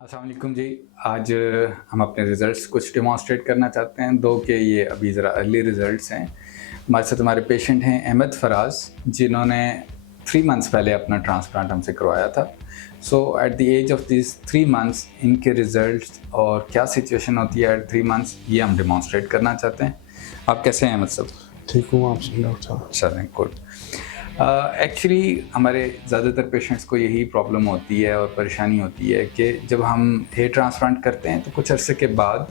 अस्सलाम वालेकुम जी। आज हम अपने रिज़ल्ट्स कुछ डेमॉन्स्ट्रेट करना चाहते हैं, दो कि ये अभी ज़रा अर्ली रिज़ल्ट्स हैं। हमारे साथ हमारे पेशेंट हैं अहमद फ़राज़, जिन्होंने 3 मंथ्स पहले अपना ट्रांसप्लांट हमसे करवाया था। So at the age of this 3 months इनके रिज़ल्ट्स और क्या सिचुएशन होती है एट 3 मंथ्स, ये हम डेमॉन्स्ट्रेट करना चाहते हैं। आप कैसे हैं अहमद साहब? ठीक हूँ, आप सुन डॉक्टर साहब। चलें, गुड। एक्चुअली हमारे ज़्यादातर पेशेंट्स को यही प्रॉब्लम होती है और परेशानी होती है कि जब हम हेयर ट्रांसप्लांट करते हैं तो कुछ अरसे के बाद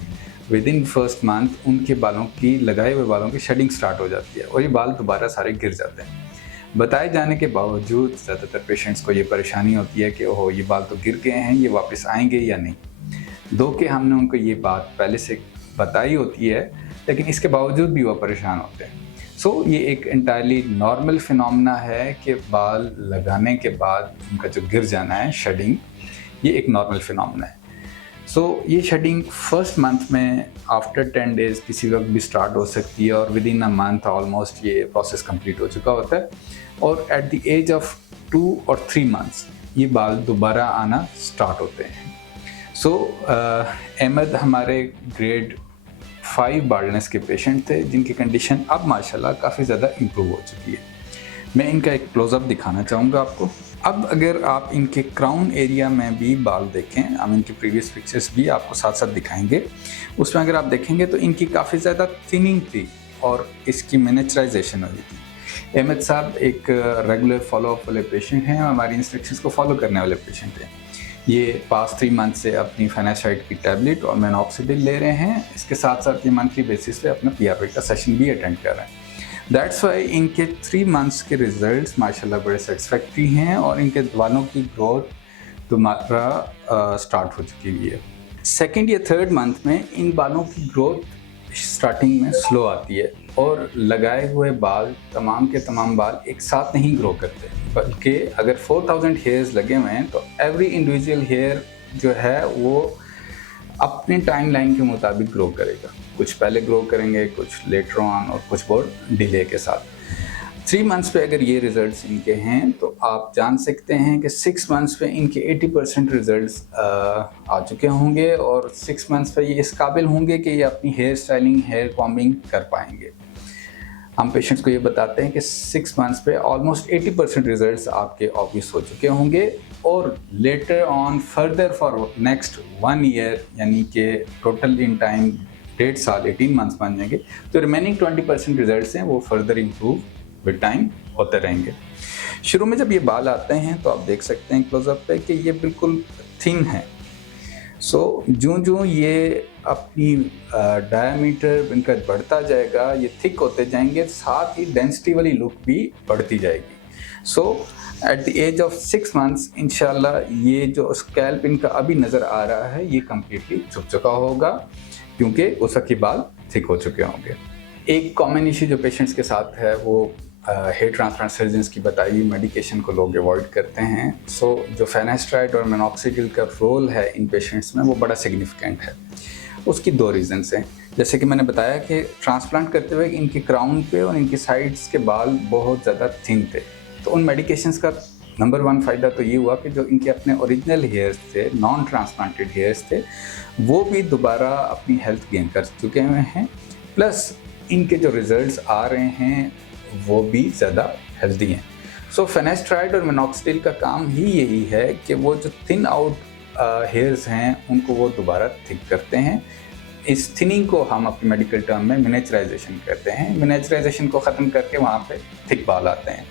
विद इन फर्स्ट मंथ उनके बालों की, लगाए हुए बालों की शेडिंग स्टार्ट हो जाती है और ये बाल दोबारा सारे गिर जाते हैं। बताए जाने के बावजूद ज़्यादातर पेशेंट्स को ये परेशानी होती है कि ओहो, ये बाल तो गिर गए हैं, ये वापस आएंगे या नहीं। दो कि हमने उनको ये बात पहले से बताई होती है, लेकिन इसके बावजूद भी वो परेशान होते हैं। ये एक एंटायरली नॉर्मल फिनोमेना है कि बाल लगाने के बाद उनका जो गिर जाना है शेडिंग, ये एक नॉर्मल फिनोमेना है। ये शेडिंग फर्स्ट मंथ में आफ्टर 10 डेज़ किसी वक्त भी स्टार्ट हो सकती है और with in a month almost ये प्रोसेस कंप्लीट हो चुका होता है और एट द एज ऑफ 2 और 3 मंथ्स ये बाल दोबारा आना स्टार्ट होते हैं। अहमद हमारे ग्रेड 5 बाल्डनेस के पेशेंट थे, जिनकी कंडीशन अब माशाल्लाह काफ़ी ज़्यादा इम्प्रूव हो चुकी है। मैं इनका एक क्लोज़अप दिखाना चाहूँगा आपको। अब अगर आप इनके क्राउन एरिया में भी बाल देखें, हम इनके प्रीवियस पिक्चर्स भी आपको साथ साथ दिखाएंगे। उसमें अगर आप देखेंगे तो इनकी काफ़ी ज़्यादा थिनिंग थी और इसकी मिनिएचराइजेशन हुई थी। अहमद साहब एक रेगुलर फॉलोअप वाले पेशेंट हैं, हमारी इंस्ट्रक्शंस को फॉलो करने वाले पेशेंट हैं। ये पास्ट 3 मंथ से अपनी फाइनासाइड की टैबलेट और मिनॉक्सिडिल ले रहे हैं। इसके साथ साथ ये मंथली बेसिस पे अपना पीआरपी का सेशन भी अटेंड कर रहे हैं। दैट्स वाई इनके 3 मंथ्स के रिजल्ट्स माशाल्लाह बड़े सेटिस्फैक्ट्री हैं और इनके बालों की ग्रोथ दोबारा स्टार्ट हो चुकी हुई है। सेकेंड या थर्ड मंथ में इन बालों की ग्रोथ स्टार्टिंग में स्लो आती है और लगाए हुए बाल, तमाम के तमाम बाल एक साथ नहीं ग्रो करते, बल्कि अगर 4000 हेयर्स लगे हुए हैं तो एवरी इंडिविजुअल हेयर जो है वो अपने टाइम लाइन के मुताबिक ग्रो करेगा। कुछ पहले ग्रो करेंगे, कुछ लेटर ऑन और कुछ बहुत डिले के साथ। 3 मंथ्स पे अगर ये रिजल्ट्स इनके हैं तो आप जान सकते हैं कि 6 मंथ्स पे इनके 80% रिजल्ट्स आ चुके होंगे और 6 मंथ्स पे ये इस काबिल होंगे कि ये अपनी हेयर स्टाइलिंग, हेयर कॉम्बिंग कर पाएंगे। हम पेशेंट्स को ये बताते हैं कि 6 मंथ्स पे ऑलमोस्ट 80% रिजल्ट्स आपके ऑब्वियस हो चुके होंगे और later on further for next 1 year, यानी कि टोटल इन टाइम 1.5 साल 18 मंथ्स बन जाएंगे, तो रिमेनिंग 20% रिजल्ट्स हैं वो फर्दर इम्प्रूव विद टाइम होते रहेंगे। शुरू में जब ये बाल आते हैं तो आप देख सकते हैं क्लोजअप पे कि ये बिल्कुल थिन है। जो ये अपनी डायमीटर इनका बढ़ता जाएगा, ये थिक होते जाएंगे, साथ ही डेंसिटी वाली लुक भी बढ़ती जाएगी। At the age of 6 months इंशाल्लाह ये जो स्कैल्प इनका अभी नज़र आ रहा है ये कम्प्लीटली झुक चुका होगा, क्योंकि उस वक्त बाल थिक हो चुके होंगे। एक कॉमन इशू जो पेशेंट्स के साथ है वो हेयर ट्रांसप्लांट सर्जन्स की बताई हुई मेडिकेशन को लोग अवॉइड करते हैं। जो फेनास्ट्राइड और मिनॉक्सिडिल का रोल है इन पेशेंट्स में वो बड़ा सिग्निफिकेंट है। उसकी 2 रीज़न्स हैं। जैसे कि मैंने बताया कि ट्रांसप्लांट करते हुए इनके क्राउन पे और इनकी साइड्स के बाल बहुत ज़्यादा थिन थे, तो उन मेडिकेशंस का नंबर 1 फ़ायदा तो ये हुआ कि जो इनके अपने ओरिजिनल हेयर्स थे, नॉन ट्रांसप्लांटेड हेयर्स थे, वो भी दोबारा अपनी हेल्थ गेन कर चुके हुए हैं। प्लस इनके जो रिज़ल्ट्स आ रहे हैं वो भी ज़्यादा हेल्दी हैं। फेनास्ट्राइड और मिनॉक्सिडिल का काम ही यही है कि वो जो थिन आउट हेयर्स हैं उनको वो दोबारा थिक करते हैं। इस थिनिंग को हम अपने मेडिकल टर्म में मिनिएचराइजेशन कहते हैं। मिनिएचराइजेशन को ख़त्म करके वहाँ पे थिक बाल आते हैं।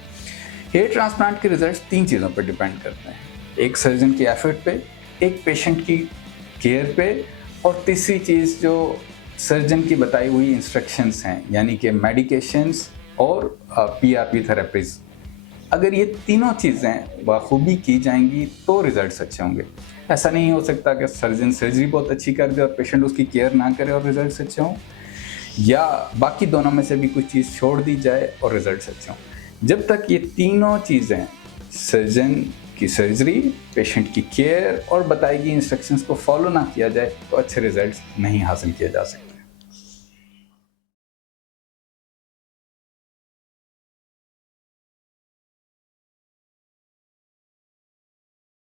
हेयर ट्रांसप्लांट के रिजल्ट्स 3 चीज़ों पर डिपेंड करते हैं, एक सर्जन की एफर्ट पे, एक पेशेंट की केयर पे और तीसरी चीज़ जो सर्जन की बताई हुई इंस्ट्रक्शंस हैं, यानी कि मेडिकेशंस और पीआरपी थेरेपीज़। अगर ये तीनों चीज़ें बखूबी की जाएंगी तो रिजल्ट्स अच्छे होंगे। ऐसा नहीं हो सकता कि सर्जन सर्जरी बहुत अच्छी कर दे और पेशेंट उसकी केयर ना करे और रिजल्ट्स अच्छे हों, या बाकी दोनों में से भी कुछ चीज़ छोड़ दी जाए और रिजल्ट्स अच्छे हों। जब तक ये तीनों चीज़ें, सर्जन की सर्जरी, पेशेंट की केयर और बताई गई इंस्ट्रक्शंस को फॉलो ना किया जाए तो अच्छे रिजल्ट्स नहीं हासिल किए जा सकते।